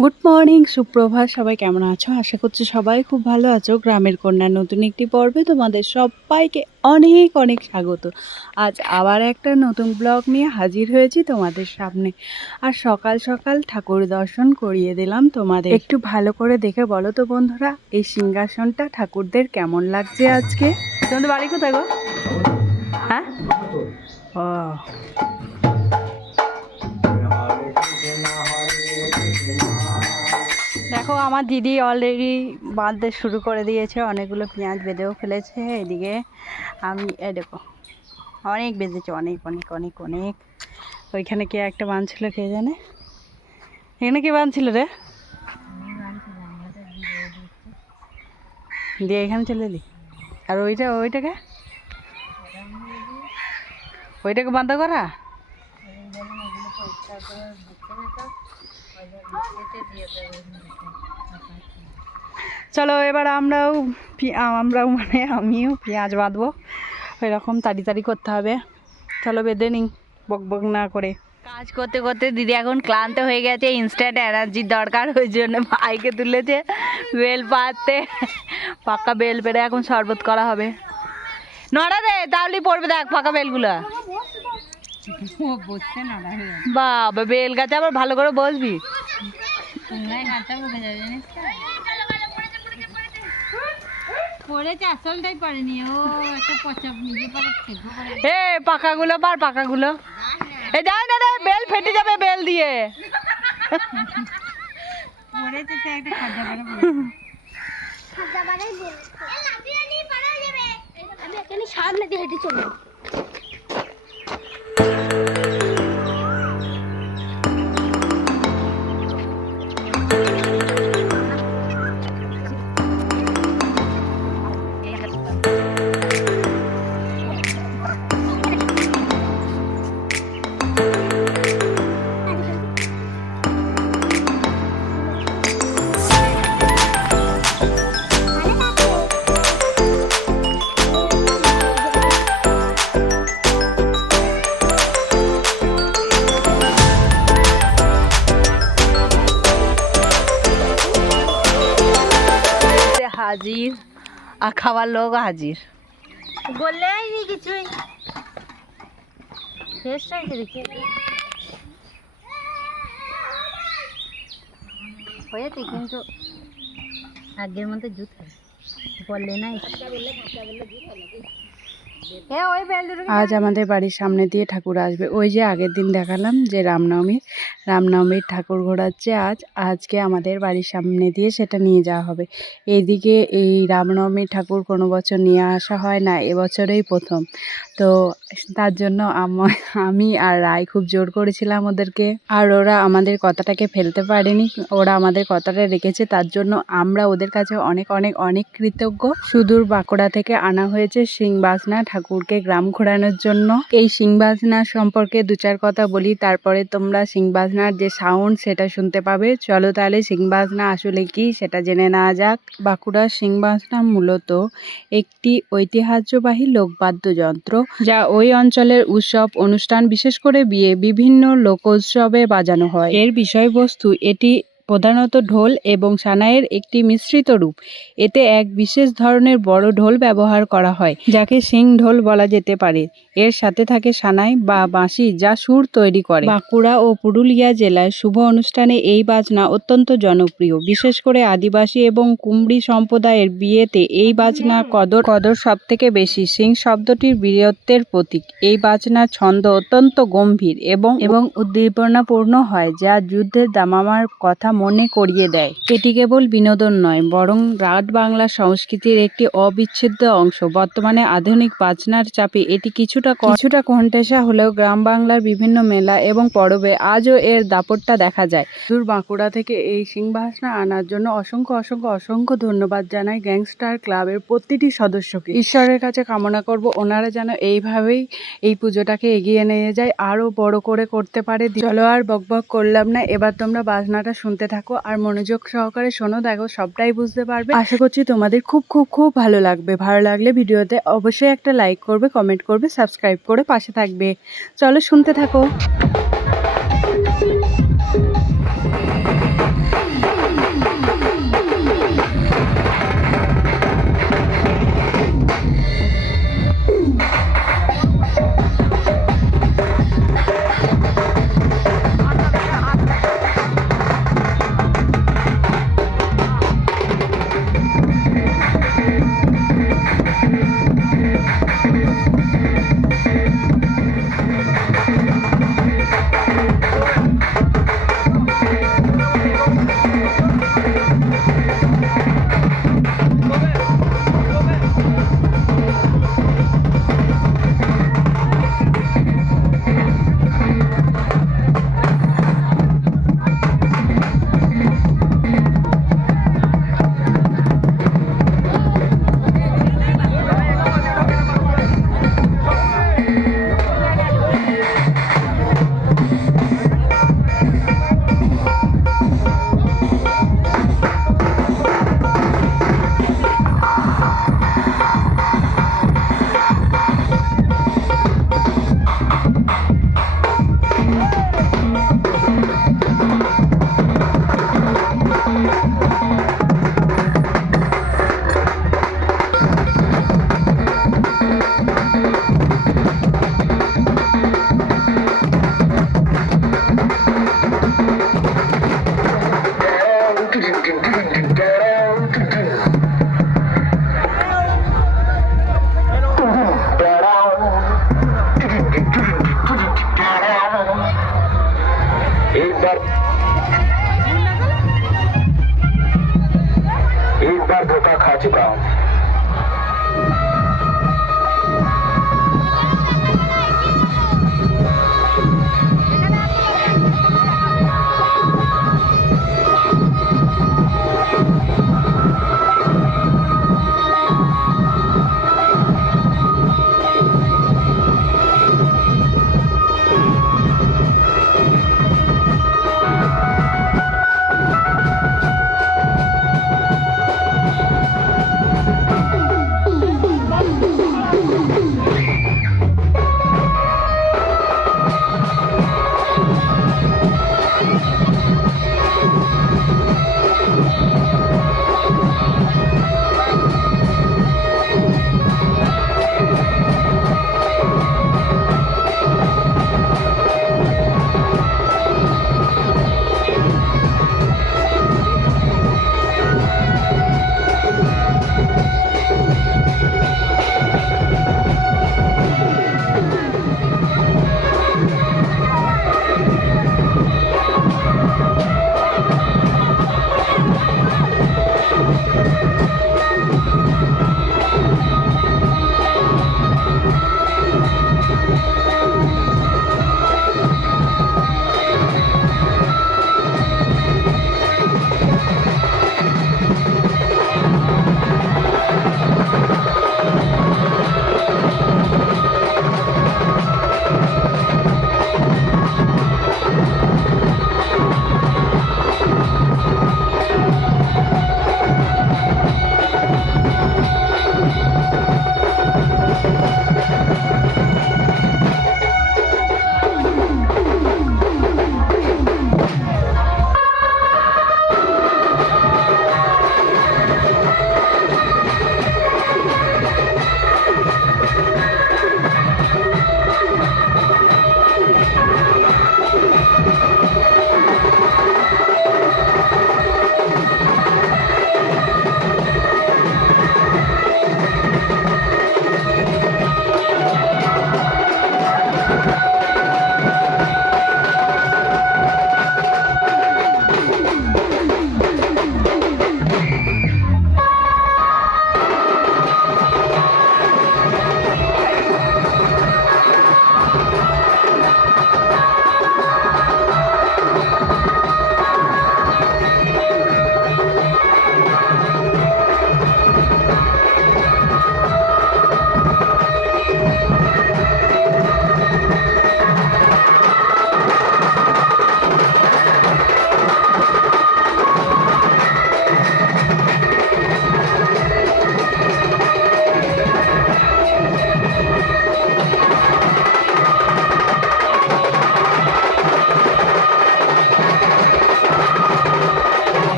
Good morning, সুপ্রভাত। সবাই কেমন আছো? আশা করছি সবাই খুব ভালো আছো। গ্রামের কন্যার নতুন একটি পর্বে তোমাদের সবাইকে অনেক অনেক স্বাগত। আজ আবার একটা নতুন ব্লগ নিয়ে হাজির হয়েছি তোমাদের সামনে। আর সকাল সকাল ঠাকুর দর্শন করিয়ে দিলাম তোমাদের। একটু ভালো করে দেখে বলো তো বন্ধুরা, এই সিংহাসনটা ঠাকুরদের কেমন লাগছে আজকে? তোমাদের বাড়ি কোথায় গো? হ্যাঁ, ও দেখো, আমার দিদি অলরেডি বাঁধতে শুরু করে দিয়েছে। অনেকগুলো পেঁয়াজ বেঁধেও ফেলেছে। এদিকে আমি দেখো, অনেক বেঁধেছে, অনেক অনেক অনেক অনেক। ওইখানে কে একটা বাঁধছিল, কে জানে। এখানে কে বাঁধছিল রে? দিয়ে এখানে চলে এলি। আর ওইটাকে বাঁধা করা। চলো এবার আমরাও মানে আমিও পেঁয়াজ বাঁধবো। ওই রকম তাড়ি করতে হবে। চলো বেঁধে নিই, বক বক না করে। কাজ করতে করতে দিদি এখন ক্লান্ত হয়ে গেছে। ইনস্ট্যান্ট এনার্জির দরকার, ওই জন্য ভাইকে তুলেছে বেল পাড়তে। পাকা বেল পেড়ে এখন শরবত করা হবে। নড়া দে, তাহলে পড়বে। দেখ ফাঁকা বেলগুলো। বাবা, বেল গাছে আবার ভালো করে বসবি। পাকাগুলো পার, পাকাগুলো। এই যাই না রে, বেল ফেটে যাবে বেল দিয়ে। সামনে দিয়ে হেঁটে চলো। হাজির, আর খাবার লোক হাজির। বললেই নি কিছুই। হয়েছে, কিন্তু আগের মধ্যে জুত বললে না। আজ আমাদের বাড়ির সামনে দিয়ে ঠাকুর আসবে। ওই যে আগের দিন দেখালাম যে রামনবমীর ঠাকুর ঘোরাচ্ছে আজকে আমাদের বাড়ির সামনে দিয়ে সেটা নিয়ে যাওয়া হবে। এইদিকে এই রামনবমীর ঠাকুর কোনো বছর নিয়ে আসা হয় না, এবছরেই প্রথম। তো তার জন্য আমি আর রায় খুব জোর করেছিলাম ওদেরকে, আর ওরা আমাদের কথাটাকে ফেলতে পারেনি। ওরা আমাদের কথাটা রেখেছে, তার জন্য আমরা ওদের কাছে অনেক অনেক অনেক কৃতজ্ঞ। সুদূর বাঁকুড়া থেকে আনা হয়েছে সিংবাজনা ঠাকুরকে গ্রাম ঘোরানোর জন্য। এই সিংবাজনা সম্পর্কে দু চার কথা বলি, তারপরে তোমরা সিংবাজনার যে সাউন্ড সেটা শুনতে পাবে। চলো তাহলে সিংবাজনা আসলে কি সেটা জেনে নেওয়া যাক। বাঁকুড়ার সিংবাজনা মূলত একটি ঐতিহ্যবাহী লোকবাদ্যযন্ত্র, যা ওই অঞ্চলের উৎসব অনুষ্ঠান, বিশেষ করে বিয়ে, বিভিন্ন লোকোৎসবে বাজানো হয়। এর বিষয়বস্তু এটি প্রধানত ঢোল এবং সানাইয়ের একটি মিশ্রিত রূপ। এতে এক বিশেষ ধরনের বড় ঢোল ব্যবহার করা হয়, যাকে সিং ঢোল বলা যেতে পারে। এর সাথে থাকে সানাই বা বাঁশি, যা সুর তৈরি করে। বাঁকুড়া ও পুরুলিয়া জেলায় শুভ অনুষ্ঠানে এই বাজনা অত্যন্ত জনপ্রিয়। বিশেষ করে আদিবাসী এবং কুমড়ি সম্প্রদায়ের বিয়েতে এই বাজনা কদর সব থেকে বেশি। সিং শব্দটির বীরত্বের প্রতীক। এই বাজনার ছন্দ অত্যন্ত গম্ভীর এবং উদ্দীপনাপূর্ণ হয়, যা যুদ্ধের দামামার কথা মনে করিয়ে দেয়। এটি কেবল বিনোদন নয়, বরং রাট বাংলা সংস্কৃতির একটি অবিচ্ছেদ্য অংশ। বর্তমানে আধুনিক বাজনার চাপে এটি কিছুটা কোণঠাসা হলেও গ্রাম বাংলার বিভিন্ন মেলা এবং পরবে আজও এর দাপটটা দেখা যায়। দূর বাঁকুড়া থেকে এই সিংবাজনা আনার জন্য অসংখ্য অসংখ্য অসংখ্য ধন্যবাদ জানাই গ্যাংস্টার ক্লাবের প্রতিটি সদস্যকে। ঈশ্বরের কাছে কামনা করব ওনারা যেন এইভাবেই এই পুজোটাকে এগিয়ে নিয়ে যায়, আরও বড় করে করতে পারে। চলো আর বকবক করলাম না, এবার তোমরা বাজনাটা শুনতে থাকো আর মনোযোগ সহকারে শোনো। দেখো, সবটাই বুঝতে পারবে। আশা করছি তোমাদের খুব খুব খুব ভালো লাগবে। ভালো লাগলে ভিডিওতে অবশ্যই একটা লাইক করবে, কমেন্ট করবে, সাবস্ক্রাইব করে পাশে থাকবে। চলো শুনতে থাকো। Watch your brown.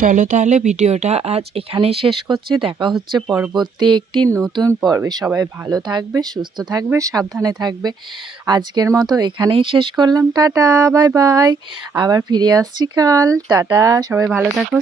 চলো তাহলে ভিডিওটা আজ এখানেই শেষ করছি। দেখা হচ্ছে পরবর্তী একটি নতুন পর্বে। সবাই ভালো থাকবে, সুস্থ থাকবে, সাবধানে থাকবে। আজকের মতো এখানেই শেষ করলাম। Tata, bye bye. আবার ফিরে আসছি কাল। টাটা, সবাই ভালো থাকো।